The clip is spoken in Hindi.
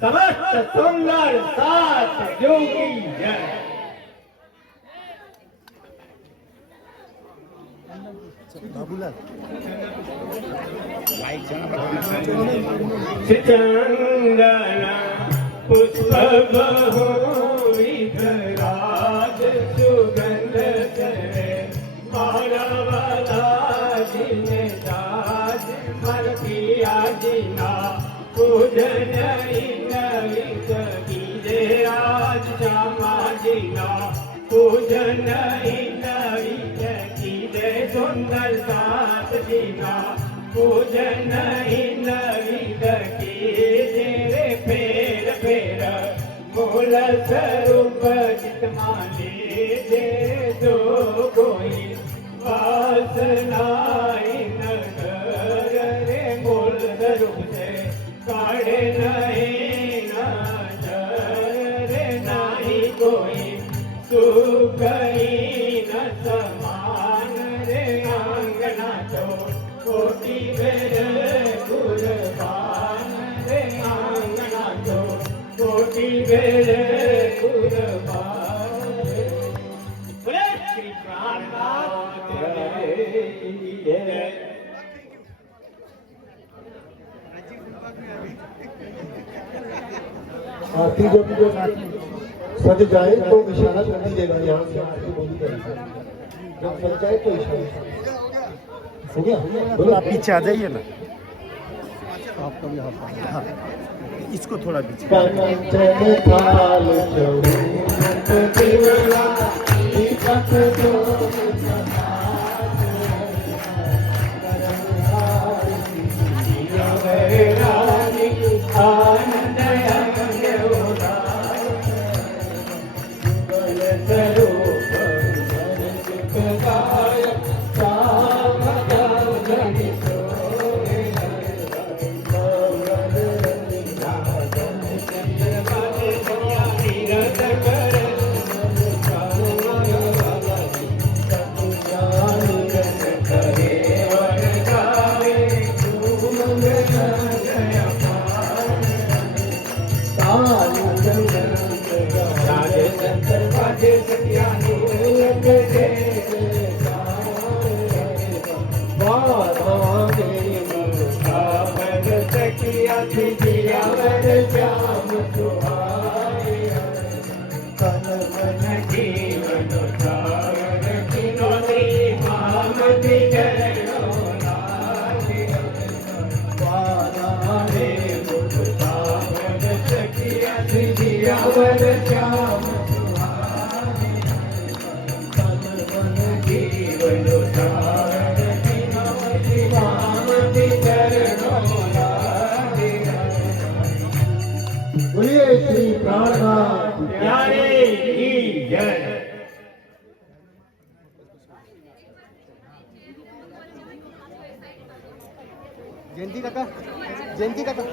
समस्त सुंदर सात योगी जय। बाबूलाल चंदन पुष्प बहुविधराज सुगंध से मानवता जिनदास मन पिया जिना पूजन कीजे आज श्यामा जिना पूजन कीजे सुंदर सात जिना पूजन कीजे फेर फेर मूल स्वरूप चित माने जे जो कोई वासनाई नगर रे मूल स्वरूप से काढ़े नहीं नजर रे नाही कोई सुख न समान रे आंगना तो कोटि बेर कुर्बान रे आंगना तो कोटि बेर कुर्बान बोले श्री प्राणनाथ जय। आरती जब सज जाए तो इशारा कर दीजिएगा, यहाँ से आरती बोली जाएगी। जब सज जाए तो इशारा हो गया। बोलो आप पीछे आ जाइए ना, आपका भी हाथ। हाँ, इसको थोड़ा पीछे। बोलिए श्री प्राणनाथ प्यारे की जय। जयंती काका, जयंती काका।